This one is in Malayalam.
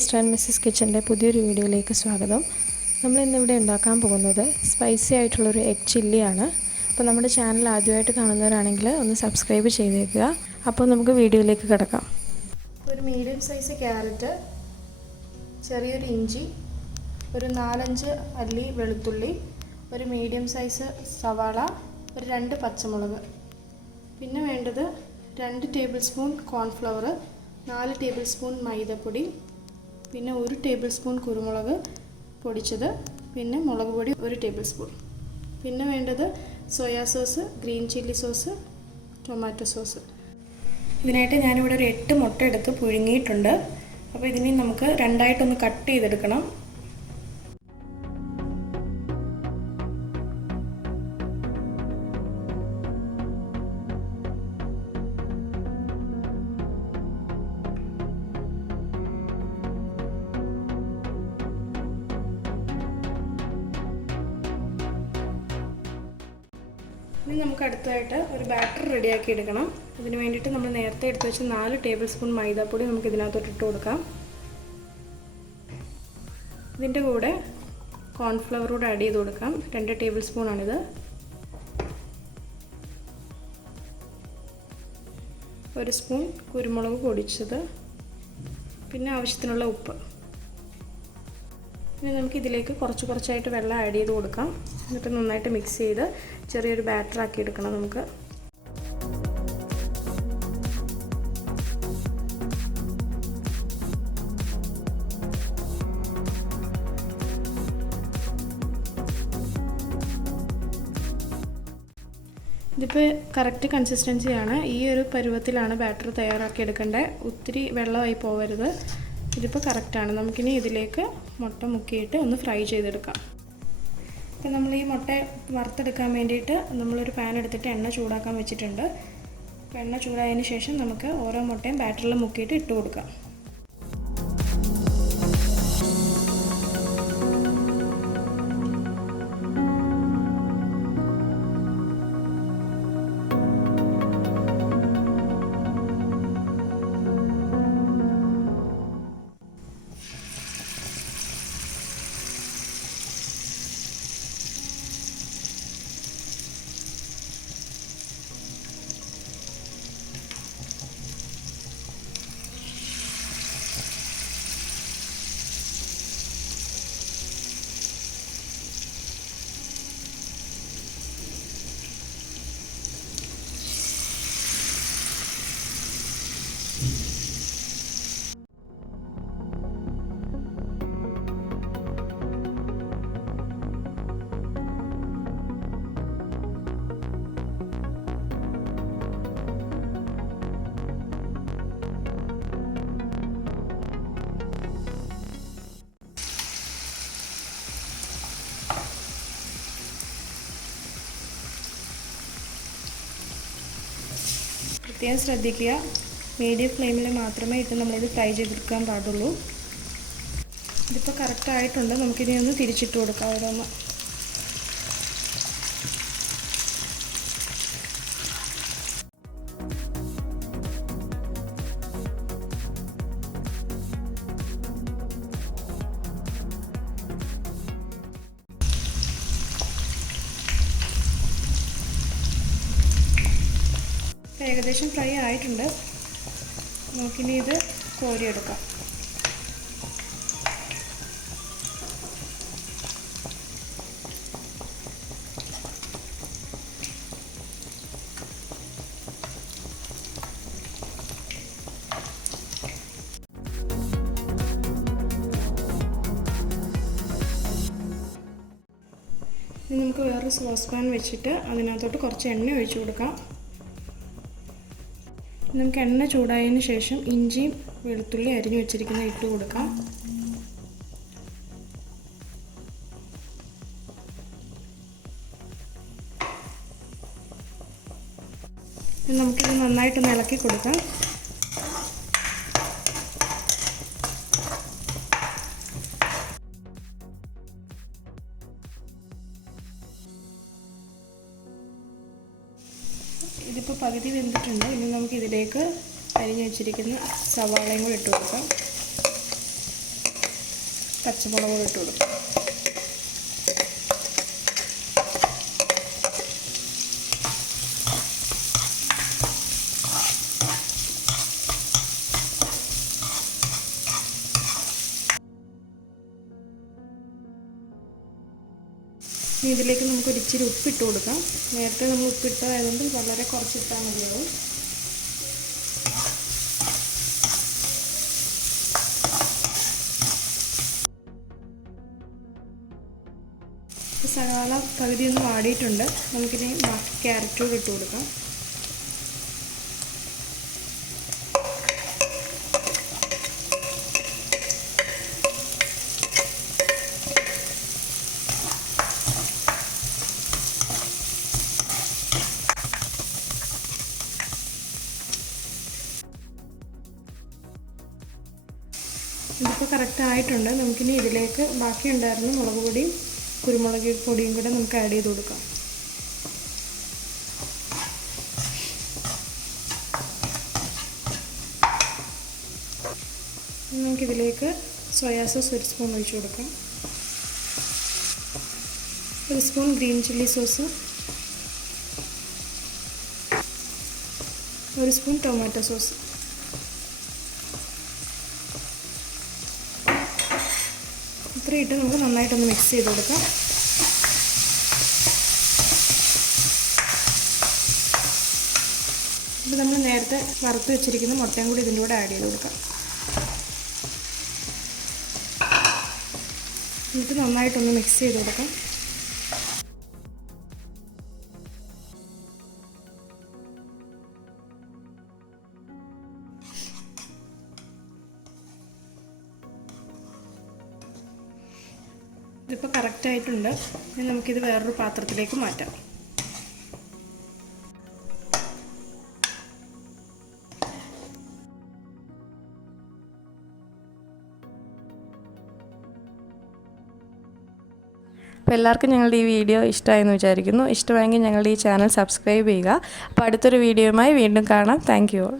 മിസ്റ്റർ ആൻഡ് മിസ്സസ് കിച്ചൻ്റെ പുതിയൊരു വീഡിയോയിലേക്ക് സ്വാഗതം. നമ്മളിന്നിവിടെ ഉണ്ടാക്കാൻ പോകുന്നത് സ്പൈസി ആയിട്ടുള്ളൊരു എഗ് ചില്ലിയാണ്. അപ്പോൾ നമ്മുടെ ചാനൽ ആദ്യമായിട്ട് കാണുന്നവരാണെങ്കിൽ ഒന്ന് സബ്സ്ക്രൈബ് ചെയ്തേക്കുക. അപ്പോൾ നമുക്ക് വീഡിയോയിലേക്ക് കിടക്കാം. ഒരു മീഡിയം സൈസ് ക്യാരറ്റ്, ചെറിയൊരു ഇഞ്ചി, ഒരു 4-5 അല്ലി വെളുത്തുള്ളി, ഒരു മീഡിയം സൈസ് സവാള, ഒരു 2 പച്ചമുളക്. പിന്നെ വേണ്ടത് 2 table spoon cornflour, 4 table spoon മൈദപ്പൊടി, പിന്നെ 1 ടേബിൾ സ്പൂൺ കുരുമുളക് പൊടിച്ചത്, പിന്നെ മുളക് പൊടി 1 ടേബിൾ സ്പൂൺ. പിന്നെ വേണ്ടത് soya sauce, green chilli sauce, tomato sauce. ഇതിനായിട്ട് ഞാനിവിടെ ഒരു 8 മുട്ട എടുത്ത് പുഴുങ്ങിയിട്ടുണ്ട്. അപ്പോൾ ഇതിനെ നമുക്ക് രണ്ടായിട്ടൊന്ന് കട്ട് ചെയ്തെടുക്കണം. ഇനി നമുക്ക് അടുത്തതായിട്ട് ഒരു ബാറ്റർ റെഡിയാക്കി എടുക്കണം. അതിന് വേണ്ടിയിട്ട് നമ്മൾ നേരത്തെ എടുത്ത് വെച്ച് 4 ടേബിൾ സ്പൂൺ മൈദാപ്പൊടി നമുക്ക് ഇതിനകത്തോട്ട് ഇട്ട് കൊടുക്കാം. ഇതിൻ്റെ കൂടെ കോൺഫ്ലവർ കൂടെ ആഡ് ചെയ്ത് കൊടുക്കാം. 2 ടേബിൾ സ്പൂണാണിത്. ഒരു സ്പൂൺ കുരുമുളക് പൊടിച്ചത്, പിന്നെ ആവശ്യത്തിനുള്ള ഉപ്പ്. ഇനി നമുക്ക് ഇതിലേക്ക് കുറച്ചായിട്ട് വെള്ളം ആഡ് ചെയ്ത് കൊടുക്കാം. എന്നിട്ട് നന്നായിട്ട് മിക്സ് ചെയ്ത് ചെറിയൊരു ബാറ്റർ ആക്കി എടുക്കണം നമുക്ക്. ഇതിപ്പോൾ കറക്റ്റ് കൺസിസ്റ്റൻസിയാണ്. ഈ ഒരു പരുവത്തിലാണ് ബാറ്റർ തയ്യാറാക്കി എടുക്കേണ്ടത്. ഒത്തിരി വെള്ളമായി പോകരുത്. ഇതിപ്പോൾ കറക്റ്റാണ്. നമുക്കിനി ഇതിലേക്ക് മുട്ട മുക്കിയിട്ട് ഒന്ന് ഫ്രൈ ചെയ്തെടുക്കാം. അപ്പോൾ നമ്മൾ ഈ മുട്ട വറുത്തെടുക്കാൻ വേണ്ടിയിട്ട് നമ്മളൊരു പാൻ എടുത്തിട്ട് എണ്ണ ചൂടാക്കാൻ വെച്ചിട്ടുണ്ട്. അപ്പോൾ എണ്ണ ചൂടായതിന് ശേഷം നമുക്ക് ഓരോ മുട്ടയും ബാറ്ററിൽ മുക്കിയിട്ട് ഇട്ട് കൊടുക്കാം. പ്രത്യേകം ശ്രദ്ധിക്കുക, മീഡിയം ഫ്ലെയിമിൽ മാത്രമേ ഇട്ട് നമ്മളിത് ഫ്രൈ ചെയ്തെടുക്കാൻ പാടുള്ളൂ. ഇതിപ്പോൾ കറക്റ്റായിട്ടുണ്ട്. നമുക്കിനി ഒന്ന് തിരിച്ചിട്ട് കൊടുക്കാം ഓരോന്ന്. ഏകദേശം ഫ്രൈ ആയിട്ടുണ്ട്. നമുക്കിനി ഇത് കോരിയെടുക്കാം. ഇനി നമുക്ക് വേറൊരു സോസ് പാൻ വെച്ചിട്ട് അതിനകത്തോട്ട് കുറച്ച് എണ്ണ ഒഴിച്ചു കൊടുക്കാം. നമുക്ക് എണ്ണ ചൂടായതിന് ശേഷം ഇഞ്ചിയും വെളുത്തുള്ളി അരിഞ്ഞു വെച്ചിരിക്കുന്നത് ഇട്ട് കൊടുക്കാം. നമുക്കിത് നന്നായിട്ടൊന്ന് ഇളക്കി കൊടുക്കാം. ഇതിപ്പോൾ പകുതി വെന്തിട്ടുണ്ട്. ഇനി നമുക്ക് ഇതിലേക്ക് അരിഞ്ഞു വെച്ചിരിക്കുന്ന സവാളയും കൂടി ഇട്ട് കൊടുക്കാം. പച്ചമുളക് ഇട്ട് കൊടുക്കാം. ഇതിലേക്ക് നമുക്ക് ഒരിച്ചിരി ഉപ്പിട്ട് കൊടുക്കാം. നേരത്തെ നമ്മൾ ഉപ്പിട്ടതായതുകൊണ്ട് വളരെ കുറച്ചിട്ടാൽ മതിയാവും. സവാള പകുതി ഒന്ന് വാടിയിട്ടുണ്ട്. നമുക്കിനി ബാക്കി ക്യാരറ്റ് കൂടി ഇട്ട് കൊടുക്കാം. ഇതിപ്പോൾ കറക്റ്റ് ആയിട്ടുണ്ട്. നമുക്കിനി ഇതിലേക്ക് ബാക്കി ഉണ്ടായിരുന്ന മുളക് പൊടിയും കുരുമുളക് പൊടിയും കൂടെ നമുക്ക് ആഡ് ചെയ്ത് കൊടുക്കാം. നമുക്കിതിലേക്ക് സോയാ സോസ് 1 സ്പൂൺ ഒഴിച്ച് കൊടുക്കാം. 1 spoon green chilli sauce, 1 spoon tomato sauce. ഇത്രയും ഇട്ട് നമുക്ക് നന്നായിട്ടൊന്ന് മിക്സ് ചെയ്ത് കൊടുക്കാം. ഇത് നമ്മൾ നേരത്തെ വറുത്ത് വെച്ചിരിക്കുന്ന മുട്ടയും കൂടി ഇതിൻ്റെ കൂടെ ആഡ് ചെയ്ത് കൊടുക്കാം. എന്നിട്ട് നന്നായിട്ടൊന്ന് മിക്സ് ചെയ്ത് കൊടുക്കാം. ഇതിപ്പോൾ കറക്റ്റായിട്ടുണ്ട്. ഇനി നമുക്കിത് വേറൊരു പാത്രത്തിലേക്ക് മാറ്റാം. അപ്പോൾ എല്ലാവർക്കും ഞങ്ങളുടെ ഈ വീഡിയോ ഇഷ്ടമായെന്ന് വിചാരിക്കുന്നു. ഇഷ്ടമായെങ്കിൽ ഞങ്ങളുടെ ഈ ചാനൽ സബ്സ്ക്രൈബ് ചെയ്യുക. അപ്പോൾ അടുത്തൊരു വീഡിയോയുമായി വീണ്ടും കാണാം. Thank you all.